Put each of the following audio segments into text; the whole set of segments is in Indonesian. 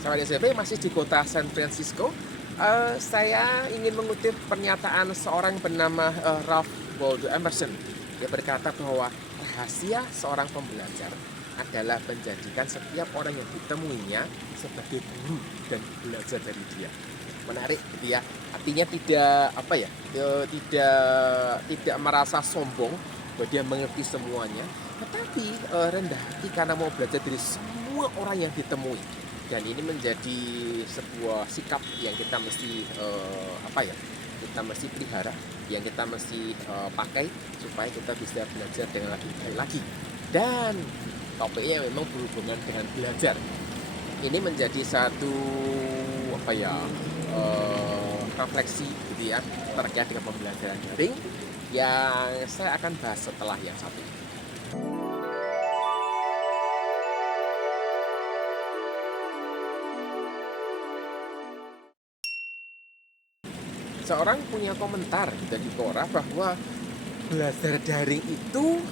Sama SMP masih di kota San Francisco. Saya ingin mengutip pernyataan seorang bernama Ralph Waldo Emerson. Dia berkata bahwa rahasia seorang pembelajar adalah menjadikan setiap orang yang ditemuinya sebagai guru dan belajar dari dia. Menarik gitu ya. Artinya tidak merasa sombong bahwa dia mengerti semuanya, tetapi rendah hati karena mau belajar dari semua orang yang ditemui. Dan ini menjadi sebuah sikap yang kita mesti kita mesti pelihara, yang kita mesti pakai supaya kita bisa belajar dengan lebih baik lagi. Dan topiknya memang berhubungan dengan belajar. Ini menjadi satu refleksi gitu ya terkait dengan pembelajaran daring yang saya akan bahas setelah yang satu ini. Seorang punya komentar di Quora bahwa belajar daring itu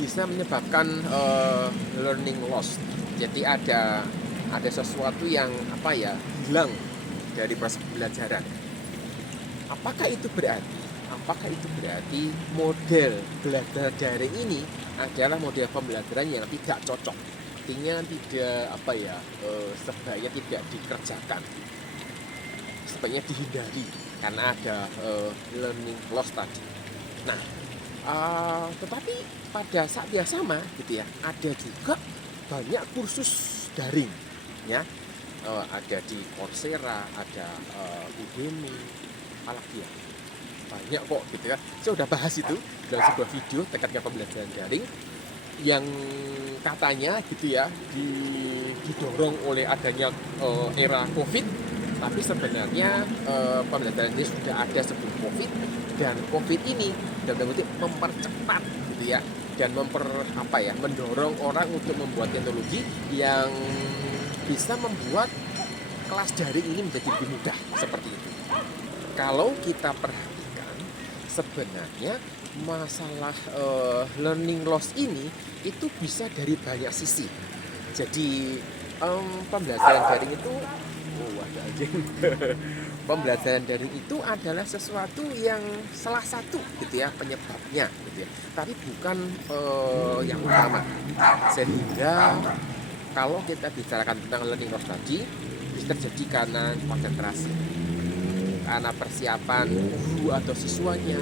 bisa menyebabkan learning loss. Jadi ada sesuatu yang hilang dari proses pembelajaran. Apakah itu berarti model belajar daring ini adalah model pembelajaran yang tidak cocok? Artinya sebaiknya tidak dikerjakan, sebaiknya dihindari karena ada learning loss tadi. Nah, tetapi pada saat yang sama gitu ya, ada juga banyak kursus daring ya. Ada di Coursera, ada Udemy, apalagi ya, banyak kok gitu ya. Saya udah bahas itu dalam sebuah video terkait dengan pembelajaran daring yang katanya gitu ya didorong oleh adanya era COVID, tapi sebenarnya pembelajaran ini sudah ada sebelum COVID, dan COVID ini dalam kutip mempercepat gitu ya, dan mendorong orang untuk membuat teknologi yang bisa membuat kelas daring ini menjadi lebih mudah seperti itu. Kalau kita perhatikan, sebenarnya masalah learning loss ini itu bisa dari banyak sisi. Jadi pembelajaran daring itu pembelajaran daring itu adalah sesuatu yang salah satu gitu ya penyebabnya gitu ya, tapi bukan yang utama. Sehingga kalau kita bicarakan tentang learning loss tadi, bisa terjadi karena konsentrasi, karena persiapan guru atau siswanya,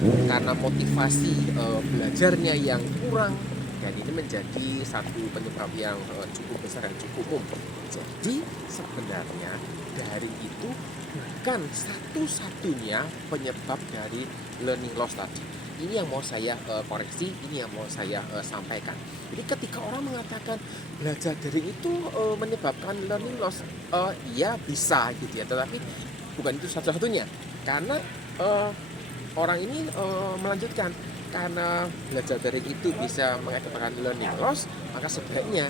karena motivasi belajarnya yang kurang, dan ini menjadi satu penyebab yang cukup besar dan cukup umum. Jadi sebenarnya daring itu bukan satu-satunya penyebab dari learning loss tadi. Ini yang mau saya koreksi, ini yang mau saya sampaikan. Jadi ketika orang mengatakan belajar daring itu menyebabkan learning loss, iya bisa gitu ya, tetapi bukan itu satu-satunya. Karena orang ini melanjutkan, karena belajar daring itu bisa mengakibatkan learning loss, maka sebaiknya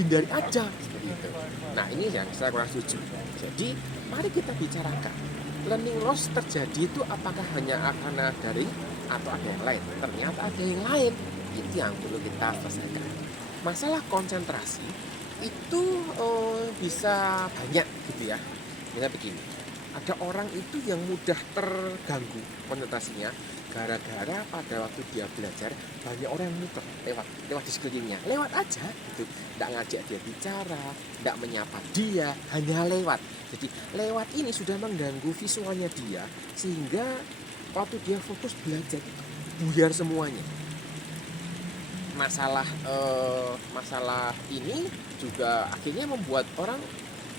hindari aja seperti itu. Nah, ini yang saya kurang setuju. Jadi mari kita bicarakan, learning loss terjadi itu apakah hanya karena daring atau ada yang lain? Ternyata ada yang lain. Itu yang perlu kita selesaikan. Masalah konsentrasi itu bisa banyak gitu ya. Misalnya begini, ada orang itu yang mudah terganggu konsentrasinya gara-gara pada waktu dia belajar banyak orang yang muter lewat di sekelilingnya, lewat aja gitu, tidak ngajak dia bicara, tidak menyapa dia, hanya lewat. Jadi lewat ini sudah mengganggu visualnya dia, sehingga waktu dia fokus belajar itu buyar semuanya. Masalah ini juga akhirnya membuat orang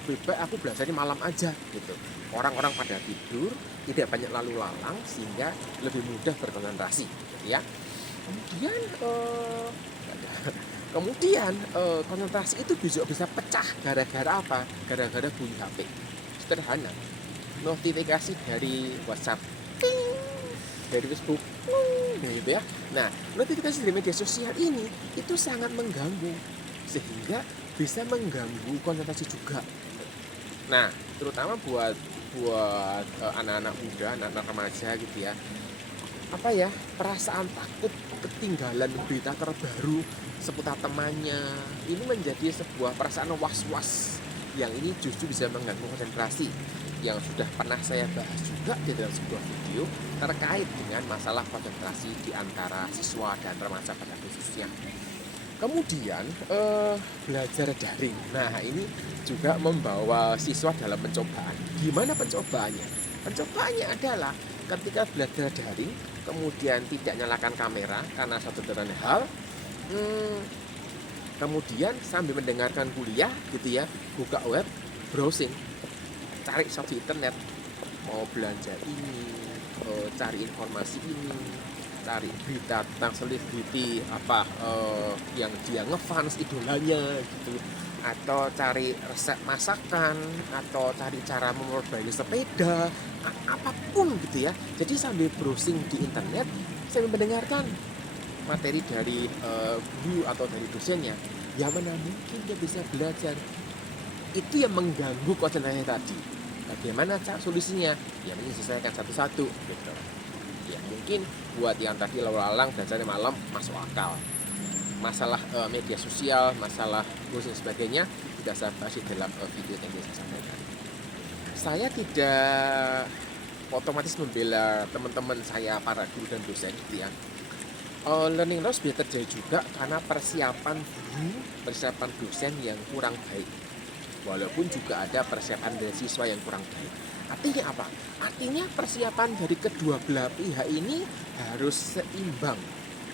lebih baik aku belajarnya malam aja gitu. Orang-orang pada tidur, tidak banyak lalu lalang, sehingga lebih mudah berkonsentrasi gitu ya. Kemudian konsentrasi itu bisa pecah gara-gara apa? Gara-gara bunyi HP. Sederhana, notifikasi dari WhatsApp, dari Facebook, gitu ya. Nah, notifikasi dari media sosial ini itu sangat mengganggu, sehingga bisa mengganggu konsentrasi juga. Nah, terutama buat anak-anak muda, anak-anak remaja gitu ya. Perasaan takut ketinggalan berita terbaru seputar temannya ini menjadi sebuah perasaan was-was yang ini justru bisa mengganggu konsentrasi, yang sudah pernah saya bahas juga di dalam sebuah video terkait dengan masalah konsentrasi di antara siswa dan remaja pada khususnya. Kemudian belajar daring. Nah, ini juga membawa siswa dalam pencobaan. Gimana pencobaannya? Pencobaannya adalah ketika belajar daring, kemudian tidak nyalakan kamera karena satu dan lain hal, kemudian sambil mendengarkan kuliah gitu ya, buka web, browsing, cari search di internet, mau belanja ini, cari informasi ini, cari berita tentang selebriti apa yang dia ngefans idolanya gitu, atau cari resep masakan, atau cari cara memperbaiki sepeda, apapun gitu ya. Jadi sambil browsing di internet sambil mendengarkan materi dari guru atau dari dosennya, yang mana mungkin dia bisa belajar. Itu yang mengganggu konsentrasi tadi. Bagaimana solusinya? Ya menyelesaikan satu-satu gitu. Ya mungkin buat yang tadi lalu-lalang belajarnya malam masuk akal. Masalah media sosial, masalah browsing sebagainya tidak saya bahas di dalam video yang saya sampaikan. Saya tidak otomatis membela teman-teman saya para guru dan dosen gitu ya. Learning loss bisa terjadi juga karena persiapan guru, persiapan dosen yang kurang baik. Walaupun juga ada persiapan dari siswa yang kurang baik. Artinya apa? Artinya persiapan dari kedua belah pihak ini harus seimbang.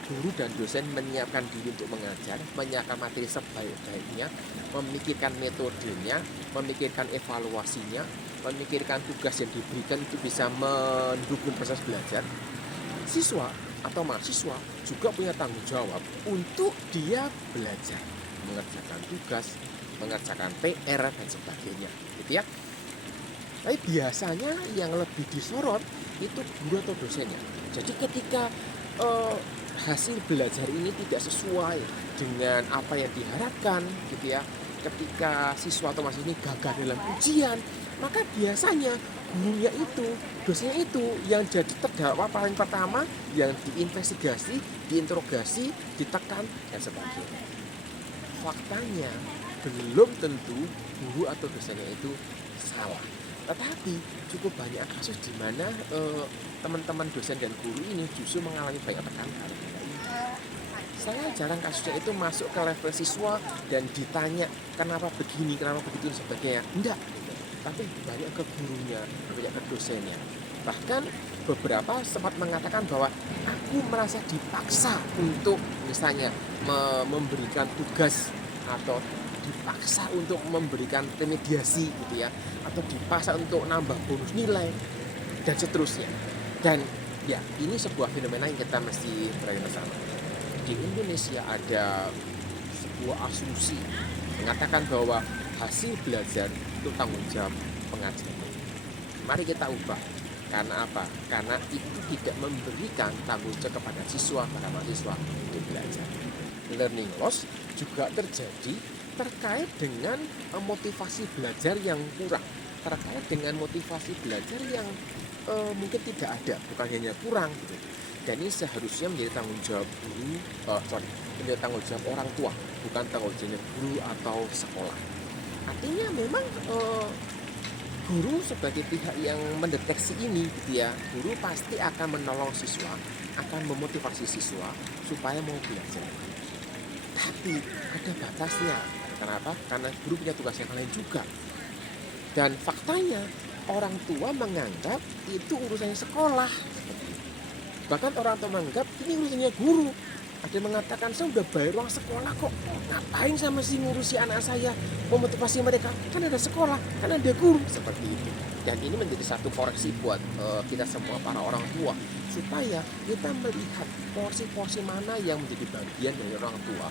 Guru dan dosen menyiapkan diri untuk mengajar, menyiapkan materi sebaik-baiknya, memikirkan metodenya, memikirkan evaluasinya, memikirkan tugas yang diberikan itu bisa mendukung proses belajar. Siswa atau mahasiswa juga punya tanggung jawab untuk dia belajar, mengerjakan tugas, mengerjakan PR dan sebagainya gitu ya. Tapi biasanya yang lebih disorot itu guru atau dosennya. Jadi ketika hasil belajar ini tidak sesuai dengan apa yang diharapkan gitu ya, ketika siswa atau mahasiswa ini gagal dalam ujian, maka biasanya gurunya itu, dosennya itu yang jadi terdakwa paling pertama, yang diinvestigasi, diinterogasi, ditekan dan sebagainya. Faktanya belum tentu guru atau dosennya itu salah, tetapi cukup banyak kasus di mana teman-teman dosen dan guru ini justru mengalami banyak tekanan. Saya jarang kasusnya itu masuk ke level siswa dan ditanya kenapa begini, kenapa begitu dan sebagainya. Enggak, tapi banyak ke gurunya, banyak ke dosennya. Bahkan beberapa sempat mengatakan bahwa aku merasa dipaksa untuk misalnya memberikan tugas, atau dipaksa untuk memberikan remediasi gitu ya, atau dipaksa untuk nambah bonus nilai dan seterusnya. Dan ya ini sebuah fenomena yang kita mesti perhatikan bersama. Di Indonesia ada sebuah asumsi mengatakan bahwa hasil belajar itu tanggung jawab pengajar. Mari kita ubah. Karena apa? Karena itu tidak memberikan tanggung jawab kepada siswa, para mahasiswa untuk belajar. Learning loss juga terjadi terkait dengan motivasi belajar yang kurang, terkait dengan motivasi belajar yang mungkin tidak ada, bukan hanya kurang gitu. Dan ini seharusnya menjadi tanggung jawab guru, menjadi tanggung jawab orang tua, bukan tanggung jawab guru atau sekolah. Artinya memang guru sebagai pihak yang mendeteksi ini gitu ya, guru pasti akan menolong siswa, akan memotivasi siswa supaya mau belajar. Tapi ada batasnya. Kenapa? Karena guru punya tugas yang lain juga. Dan faktanya orang tua menganggap itu urusannya sekolah. Bahkan orang tua menganggap ini urusannya guru. Ada yang mengatakan saya udah bayar uang sekolah kok, ngapain saya mesti ngurusi anak saya, memotivasi mereka, kan ada sekolah, kan ada guru, seperti itu. Dan ini menjadi satu koreksi buat kita semua para orang tua, supaya kita melihat porsi-porsi mana yang menjadi bagian dari orang tua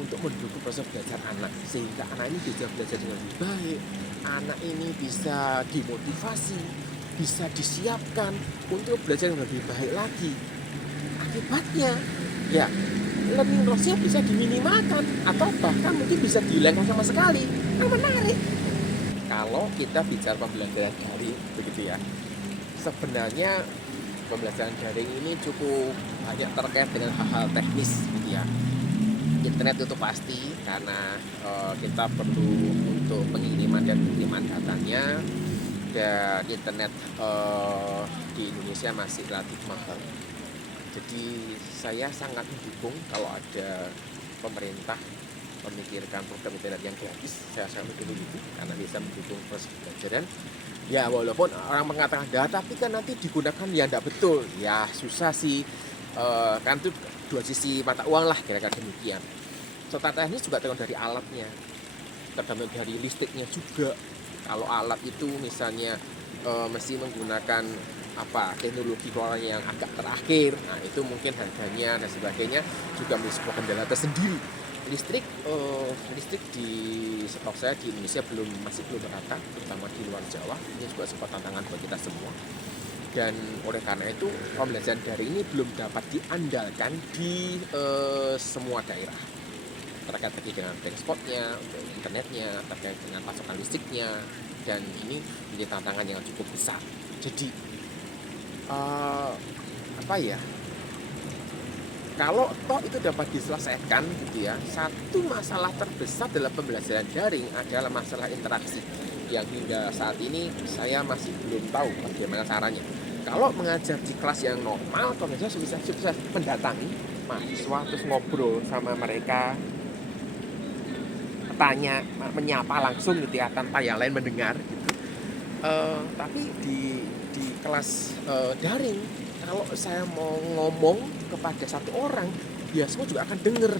untuk mendukung proses belajar anak, sehingga anak ini bisa belajar dengan lebih baik, anak ini bisa dimotivasi, bisa disiapkan untuk belajar yang lebih baik lagi. Akibatnya ya learning loss-nya bisa diminimalkan atau bahkan mungkin bisa dihilangkan sama sekali. Kan menarik kalau kita bicara pembelajaran daring begitu ya. Sebenarnya pembelajaran daring ini cukup banyak terkait dengan hal-hal teknis gitu ya. Internet itu pasti karena kita perlu untuk pengiriman dan pengiriman datanya, dan internet di Indonesia masih relatif mahal. Jadi saya sangat mendukung kalau ada pemerintah memikirkan program internet yang gratis. Saya sangat mendukung itu karena bisa mendukung proses pembelajaran. Ya walaupun orang mengatakan tapi kan nanti digunakan ya tidak betul. Ya susah sih. Kan itu dua sisi mata uang lah, kira-kira demikian. Serta teknis juga tergantung dari alatnya, tergantung dari listriknya juga. Kalau alat itu misalnya mesti menggunakan teknologi keluaran yang agak terakhir, nah itu mungkin harganya dan sebagainya juga menjadi sebuah kendala tersendiri. Listrik di stok saya di Indonesia masih belum merata, terutama di luar Jawa. Ini juga sebuah tantangan buat kita semua. Dan oleh karena itu pembelajaran daring ini belum dapat diandalkan di semua daerah, terkait dengan transportnya, untuk internetnya, terkait dengan pasokan listriknya, dan ini menjadi tantangan yang cukup besar. Jadi kalau toh itu dapat diselesaikan gitu ya, satu masalah terbesar dalam pembelajaran daring adalah masalah interaksi yang hingga saat ini saya masih belum tahu bagaimana caranya. Kalau mengajar di kelas yang normal, kalau saya bisa mendatangi mahasiswa terus ngobrol sama mereka, tanya, menyapa langsung gitu ya, tanpa yang lain mendengar gitu. Tapi di kelas daring, kalau saya mau ngomong kepada satu orang, ya semua juga akan denger.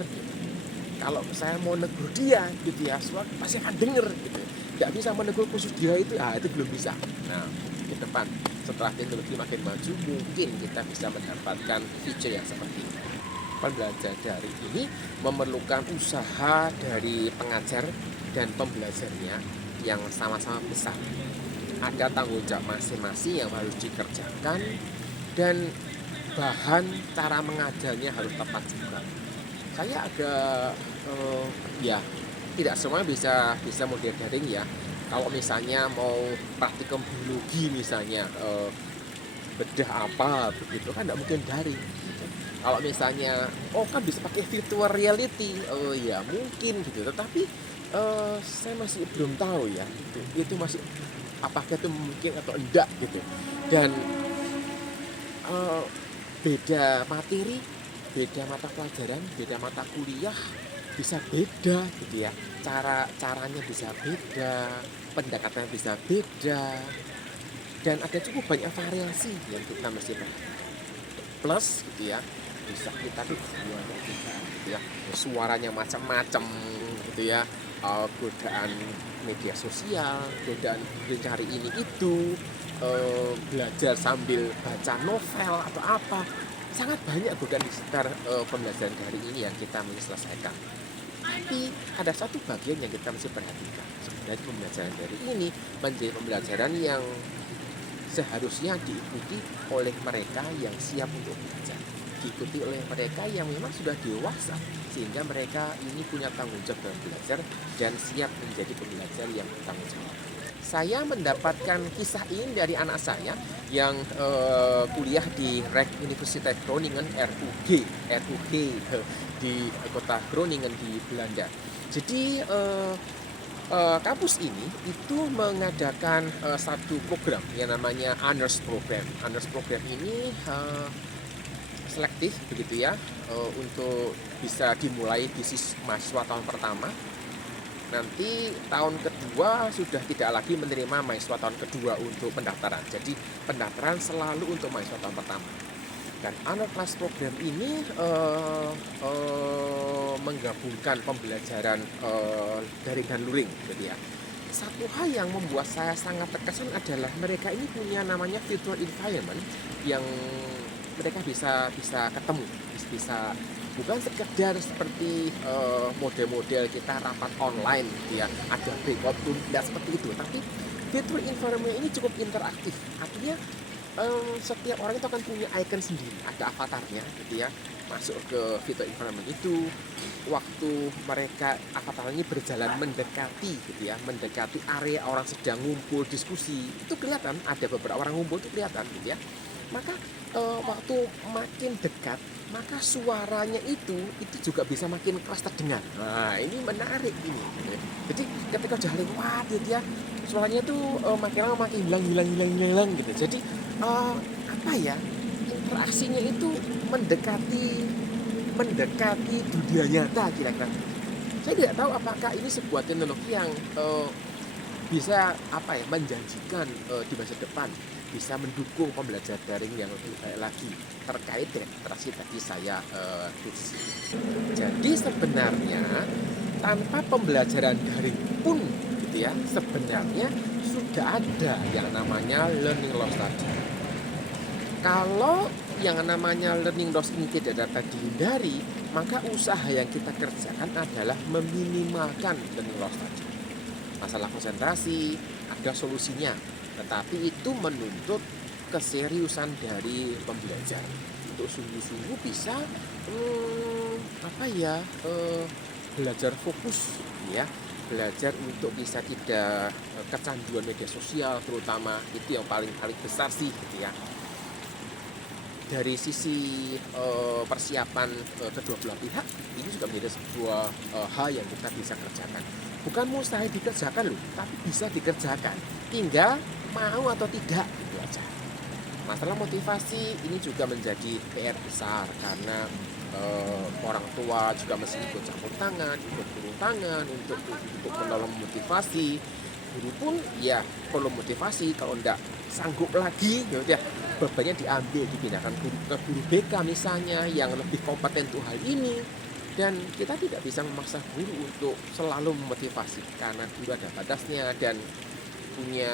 Kalau saya mau negur dia gitu ya, semua pasti akan denger gitu. Tidak bisa menegur khusus dia itu belum bisa. Nah, ke depan setelah teknologi makin maju, mungkin kita bisa mendapatkan feature yang seperti ini. Pembelajaran daring ini memerlukan usaha dari pengajar dan pembelajarnya yang sama-sama besar. Ada tanggung jawab masing-masing yang harus dikerjakan, dan bahan cara mengajarnya harus tepat juga. Saya agak tidak semua bisa model daring ya. Kalau misalnya mau praktikum biologi misalnya, bedah apa begitu kan tidak mungkin daring gitu. Kalau misalnya kan bisa pakai virtual reality, ya mungkin gitu, tetapi saya masih belum tahu ya itu masih apakah itu mungkin atau enggak gitu. Dan beda materi, beda mata pelajaran, beda mata kuliah bisa beda gitu ya, caranya bisa beda, pendekatannya bisa beda, dan ada cukup banyak variasi yang kita mesti perhatikan. Plus gitu ya, bisa kita gitu ya, suaranya macam-macam gitu ya, godaan media sosial, godaan mencari ini itu, belajar sambil baca novel atau apa, sangat banyak godaan di sekitar pembelajaran daring ini yang kita mesti selesaikan. Tapi ada satu bagian yang kita mesti perhatikan. Sebenarnya pembelajaran daring ini menjadi pembelajaran yang seharusnya diikuti oleh mereka yang siap untuk belajar, diikuti oleh mereka yang memang sudah dewasa, sehingga mereka ini punya tanggung jawab dalam belajar dan siap menjadi pembelajar yang bertanggung jawab. Saya mendapatkan kisah ini dari anak saya yang kuliah di Rijksuniversiteit Groningen, RUG di kota Groningen di Belanda. Jadi kampus ini itu mengadakan satu program yang namanya Honors Program. Honors Program ini selektif begitu ya, untuk bisa dimulai di mahasiswa tahun pertama. Nanti tahun kedua sudah tidak lagi menerima mahasiswa tahun kedua untuk pendaftaran. Jadi pendaftaran selalu untuk mahasiswa tahun pertama. Dan Honors Program ini menggabungkan pembelajaran daring dan luring gitu ya. Satu hal yang membuat saya sangat terkesan adalah mereka ini punya namanya virtual environment yang mereka bisa ketemu, bisa bukan sekedar seperti model-model kita rapat online gitu ya, ada breakout room, tidak seperti itu, tapi virtual environment ini cukup interaktif. Artinya setiap orang itu akan punya icon sendiri, ada avatarnya gitu ya. Masuk ke virtual environment itu, waktu mereka avatar ini berjalan mendekati gitu ya, mendekati area orang sedang ngumpul diskusi, itu kelihatan ada beberapa orang ngumpul itu kelihatan gitu ya. Maka waktu makin dekat, maka suaranya itu juga bisa makin keras terdengar. Nah, ini menarik ini, gitu ya. Jadi ketika udah lewat gitu ya, suaranya tuh, makin lama makin hilang gitu. Jadi, apa ya, interaksinya itu mendekati mendekati dunia nyata kira-kira. Saya tidak tahu apakah ini sebuah teknologi yang, bisa apa ya, menjanjikan, di masa depan bisa mendukung pembelajaran daring yang lebih baik lagi terkait dengan interaksi tadi saya, tulis. Jadi sebenarnya tanpa pembelajaran daring pun gitu ya, sebenarnya sudah ada yang namanya learning loss tadi. Kalau yang namanya learning loss ini tidak dapat dihindari, maka usaha yang kita kerjakan adalah meminimalkan learning loss tadi. Masalah konsentrasi ada solusinya, tetapi itu menuntut keseriusan dari pembelajar untuk sungguh-sungguh bisa, apa ya, belajar fokus ya, belajar untuk bisa tidak, kecanduan media sosial terutama, itu yang paling paling besar sih gitu ya. Dari sisi, persiapan, kedua belah pihak, ini juga menjadi sebuah, hal yang kita bisa kerjakan. Bukan mustahil dikerjakan loh, tapi bisa dikerjakan, tinggal mau atau tidak gitu aja. Masalah motivasi ini juga menjadi PR besar karena, orang tua juga mesti ikut campur tangan, ikut turun tangan untuk menolong motivasi. Guru pun ya perlu motivasi, kalau enggak sanggup lagi ya udah bebannya diambil dipindahkan ke guru BK misalnya yang lebih kompeten untuk hal ini. Dan kita tidak bisa memaksa guru untuk selalu memotivasi karena guru ada batasnya dan punya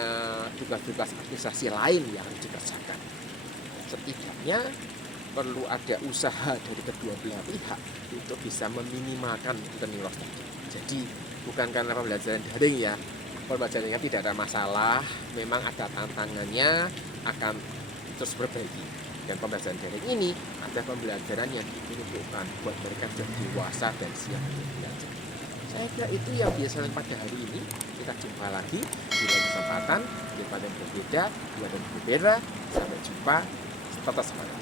tugas-tugas administrasi lain yang harus dikerjakan. Setidaknya perlu ada usaha dari kedua belah pihak untuk bisa meminimalkan learning loss tadi. Jadi bukan karena pembelajaran daring ya, pembelajaran daring tidak ada masalah, memang ada tantangannya, akan terus perbaiki. Dan pembelajaran daring ini ada pembelajaran yang diperuntukkan buat mereka sudah dewasa dan siap untuk belajar. Saya kira itu yang biasa pada hari ini. Kita jumpa lagi di lain kesempatan, di tempat yang berbeda, di tempat yang berbeda. Sampai jumpa, tetap semangat.